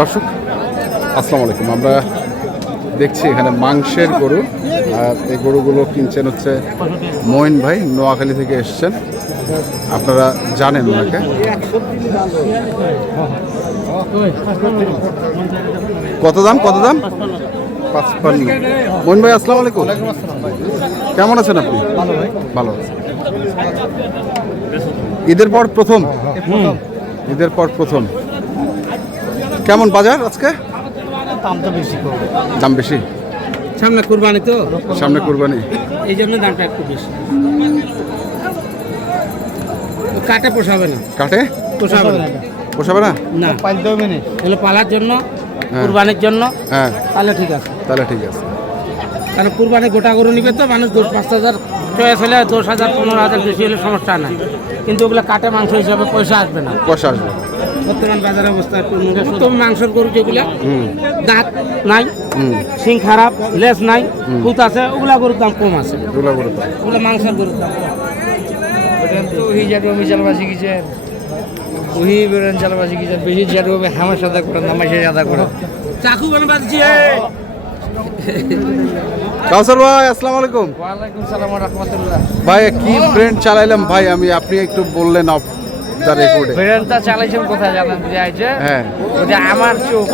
দর্শক আসসালামু আলাইকুম। আমরা দেখছি এখানে মাংসের গরু, আর এই গরুগুলো কিনছেন হচ্ছে মঈন ভাই, নোয়াখালী থেকে এসছেন। আপনারা জানেন ওনাকে। কত দাম 55। মঈন ভাই আসসালামু আলাইকুম। কেমন আছেন আপনি? ভালো আছেন। ঈদের পর প্রথম কেমন বাজার আজকে? দাম বেশি। সামনে কুরবানি এই জন্য দামটা একটু বেশি। কাটে পোষাবে না না হলো পালার জন্য, কুরবানির জন্য। হ্যাঁ, তাহলে ঠিক আছে। কারণ কুরবানি গোটা গরু নিবে তো মানুষ 5,000 চয়েস হলে 10,000 15,000 বেশি হলে সমস্যা নাই, কিন্তু ওগুলো কাটে মাংস হিসাবে পয়সা আসবে না। বর্তমান বাজার অবস্থা নতুন মাংসের গরু যেগুলো দাঁত নাই, শিং খারাপ, লেজ নাই, খুঁত আছে, ওগুলা গরুর দাম কম আছে। ওগুলো মাংসের গরুর দাম চাকু বানবাজি। কাউসার ভাই আসসালামু আলাইকুম। ওয়ালাইকুম সালাম ওয়া রাহমাতুল্লাহ। ভাই কি ব্র্যান্ড চালাইলাম ভাই আমি, আপনি একটু বললেন অফ দা রেকর্ডে। ব্র্যান্ডটা চালাইছেন কোথায় জানেন? বুঝাইছে হ্যাঁ, ওটা আমার চোখ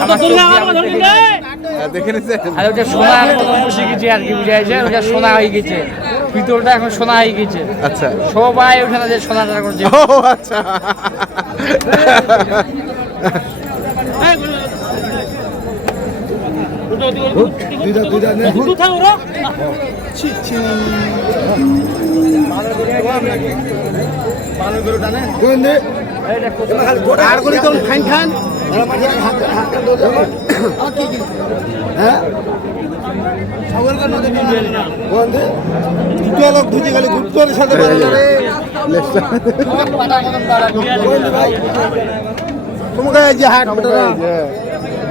দেখে নিছেন। আর ওটা সোনার মতো শিখেছি আর কি, বুঝাইছে ওটা সোনা হয়ে গেছে, ভিতরটা এখন সোনা হয়ে গেছে। আচ্ছা, সবাই ওখানে যে সোনাটা করছে। ও আচ্ছা।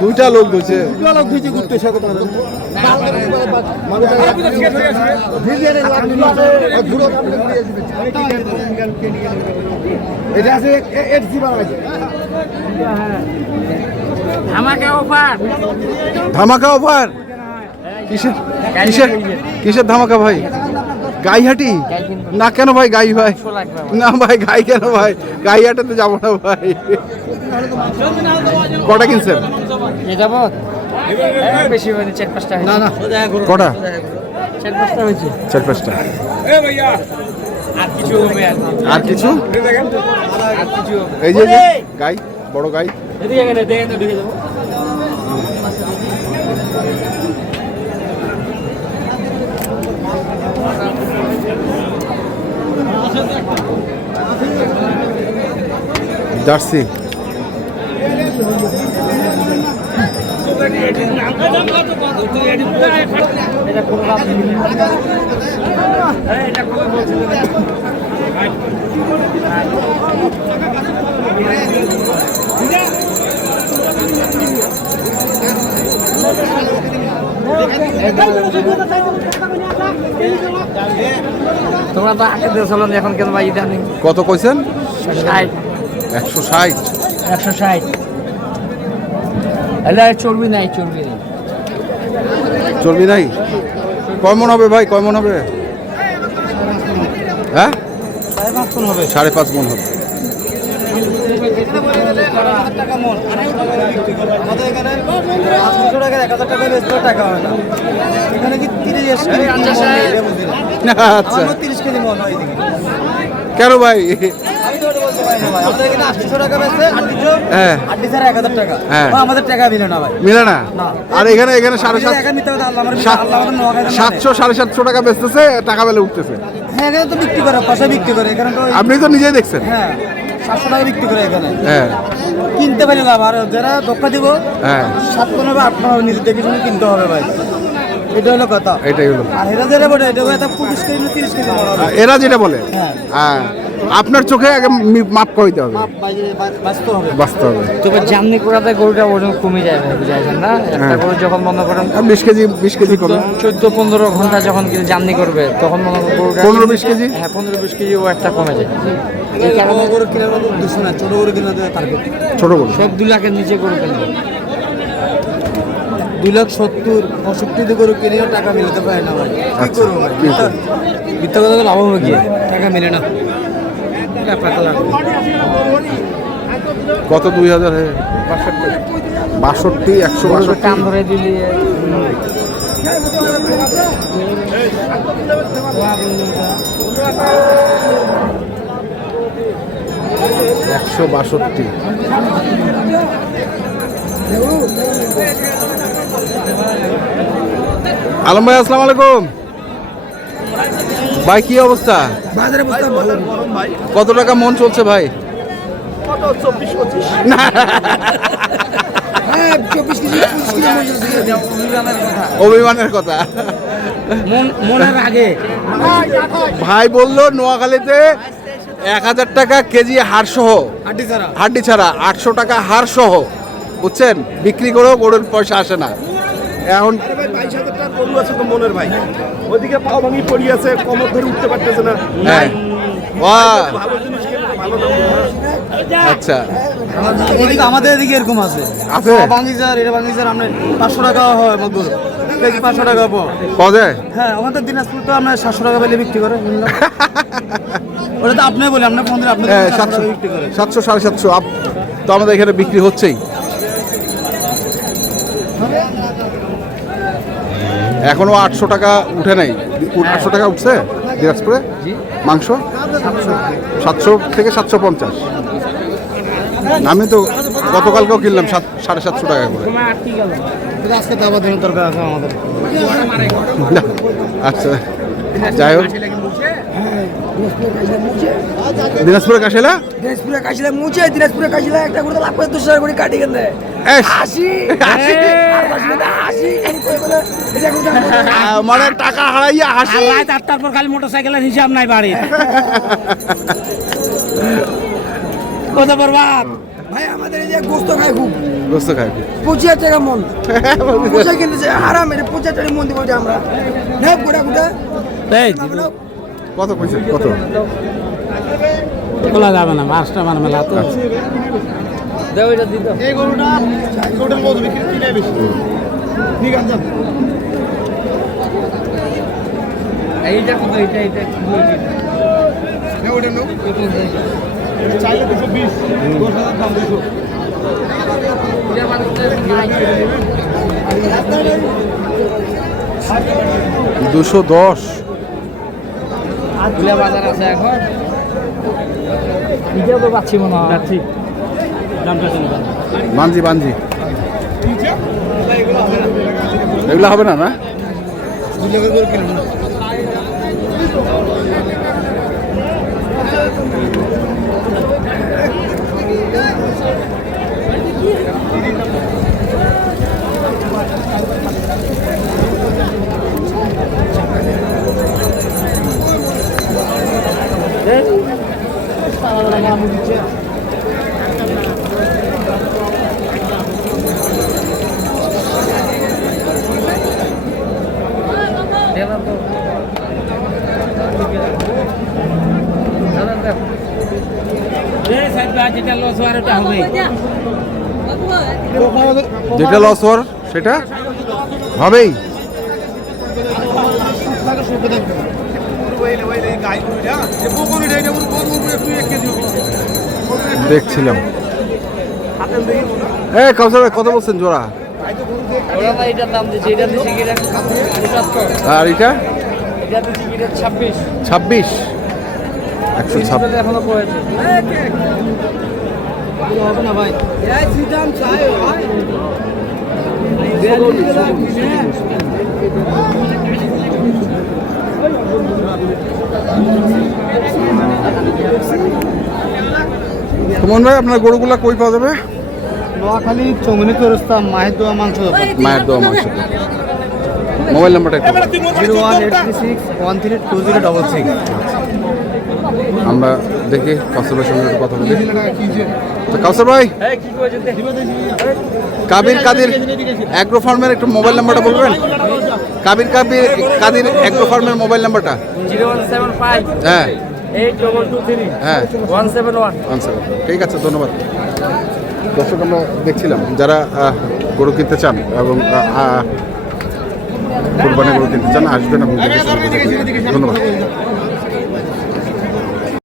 দুইটা লোক ধুছে ঘুরতে ধামাকা অফার। কিসের ধামাকা ভাই? গাইহাটি না কেন ভাই? গাই ভাই না ভাই, গাই কেন ভাই? গাইহাটাতে যাবো না ভাই। কটা কিনছেন? বেশি হয়নি, 4-5টা। কটা? 4-5টা হয়েছে। 4-5টা। আর কিছু এই যে গাই, বড় গাই। জার্সি তোমরা তো আগে দিয়ে চলো, এখন কেন ভাই? ইদানিং কত কইছেন? 160। 160 এলা চর্বি নাই। কয় মন হবে ভাই? কয় মন হবে? হ্যাঁ, 5.5 মন হবে। আচ্ছা, কেন ভাই? আমাদের টাকা মিলে না। আর এখানে 700-750 টাকা বেচতেছে, টাকা বেলে উঠতেছে। বিক্রি করে, পয়সা বিক্রি করে। আপনি তো নিজেই দেখছেন। হ্যাঁ, 700 টাকা বিক্রি করে এখানে। হ্যাঁ, কিনতে পারি লাভ। আর যারা ধোক্কা দিব, 7-15 বা 8 নিজে দেখে শুনে কিনতে হবে ভাই। এটা হলো কথা। এটাই হলো। আর এরা যেটা বলে, এটা 25 কেজি 30 কেজি এরা যেটা বলে, হ্যাঁ, আপনার চোখে আগে মাপ কইতে হবে, বাঁচতে হবে। তবে জামনি করাতে গরুটা ওজন কমে যায় ভাই, বুঝাইছেন না? একটা গরু যখন মনে করেন 20 কেজি কমে, 14-15 ঘন্টা যখন কিন্তু জামনি করবে, তখন মনে করেন গরুটা 15-20 কেজি। হ্যাঁ, 15-20 কেজি ও একটা কমে যায়। এই কারণে গরু কিনার মতো উদ্দেশ্য না, ছোট গরু কিনা টার্গেট। ছোট গরু সব 2 লাখের নিচে গরু কিনবে। 2,70,000 65 করে কিনে টাকা মিলাতে পারে না ভাই কি আচ্ছা, করবো ভাই কি করবো? মিথ্যা কথা তো লাভ হবে কি টাকা মিলে না কত 2000 62 162 কাম ধরে দিলি 162। আলম ভাই আসসালামু আলাইকুম। ভাই কি অবস্থা? বাজারে বসতে ভালো কত টাকা মন চলছে ভাই? কত 24-25 হ্যাঁ 24 কেজি অভিমানের কথা মনের আগে ভাই বললো নোয়াখালীতে 1000 টাকা কেজি হাড় সহ, হাড্ডি ছাড়া হাড্ডি ছাড়া 800 টাকা হাড় সহ, বুঝছেন, বিক্রি করেও গরুর পয়সা আসে না। এখন আরে ভাই 22,000 টাকা গরু আছে তো মনের ভাই, ওইদিকে পাও ভাঙি পড়ি আছে, কোমর ধরে উঠতে পারতেছে না। হ্যাঁ বাহ, ভালো জিনিস কিনলে ভালো দাম। আচ্ছা এদিকে আমাদের এদিকে এরকম আছে আছে? বাঙ্গিজার এটা বাঙ্গিজার আমরা 500 টাকা হয় মগর কেজি 500 টাকা পাও পাওয়া যায়? হ্যাঁ আমাদের দিনাজপুর তো আমরা 700 টাকা পেলে বিক্রি করে ওটা তো আপনি বলে আপনি 15 আপনি হ্যাঁ 700 টাকা 700 বিক্রি করে 700 750 তো আমাদের এখানে বিক্রি হচ্ছেই। এখনো 800 টাকা উঠে নাই। 800 টাকা উঠছে দিনাজপুরে মাংস? 700 থেকে 750। আমি তো গতকালকেও কিনলাম 750 টাকা করে। আজকে তো আবার দিনের দরকার আছে আমাদের আচ্ছা যাই হোক, দিনাজপুরে কাশিলা দিনাজপুরে কাশিলা মুছে দিনাজপুরে কাশিলা একটা করে লাখ 200 করে কাটি কেন হাসি হাসি মানে টাকা হারাইয়া হাসি। রাত 8টার পর খালি মোটরসাইকেলের হিসাব নাই বাড়ি কত বরবাদ ভাই আমাদের এই যে গোস্ত খায় খুব গোস্ত খাই 25 টাকা মন পূজা কিনতেছে হারাম এটা 25 টাকা মন দিব আমরা না গোটা গোটা এই কত কইছে কত? খোলা যাবে না মাছটা মানে মেলা তো এই গরুটা টোটাল মজুরি কিনে বেশি ঠিক আছে এইটা কত এইটা হ্যাঁ ওটা নো চাইলে 220 10,000 দাম 210। গুলা বাজার আছে এখন নিজেও তো পাচ্ছি মনে হয় পাচ্ছি দামটা শুনবা বাঞ্জি বাঞ্জি এগুলো হবে না না? 2 লাখ করে কিনব না যেটা লস হওয়ার ওটা হবে যেটা লস হওয়ার সেটা হবেই। দেখছিলাম কাউসার ভাই কত বলছেন জোড়া? এটার দাম দিচ্ছে এটা দিচ্ছে কি 75 আর এটা এটা দিচ্ছে কি 26 26 126। এখনো পড়েছে হবে না ভাই এই দাম চাই ভাই সুমন ভাই আপনার গরুগুলা কই পাওয়া যাবে? নোয়াখালী চৌমনি চৌরাস্তা মায়ের দোয়া মাংস মায়ের দোয়া মাংস। মোবাইল নাম্বারটা একটু বলুন। 01836132066 আমরা দেখি কাউসার ভাইয়ের সঙ্গে একটু কথা বলি। তো কাউসার ভাই, কাবির কাদির অ্যাগ্রো ফার্মের একটু মোবাইল নাম্বারটা বলবেন? কাবির কাদির অ্যাগ্রো ফার্মের মোবাইল নাম্বারটা? 0175 হ্যাঁ 8223 হ্যাঁ 171 1 সেকেন্ড। ঠিক আছে, ধন্যবাদ। দর্শক আমরা দেখছিলাম যারা গরু কিনতে চান এবং কুরবানি গরু কিনতে চান আসবেন এবং দেখে শুনে বুঝে কিনবেন। ধন্যবাদ।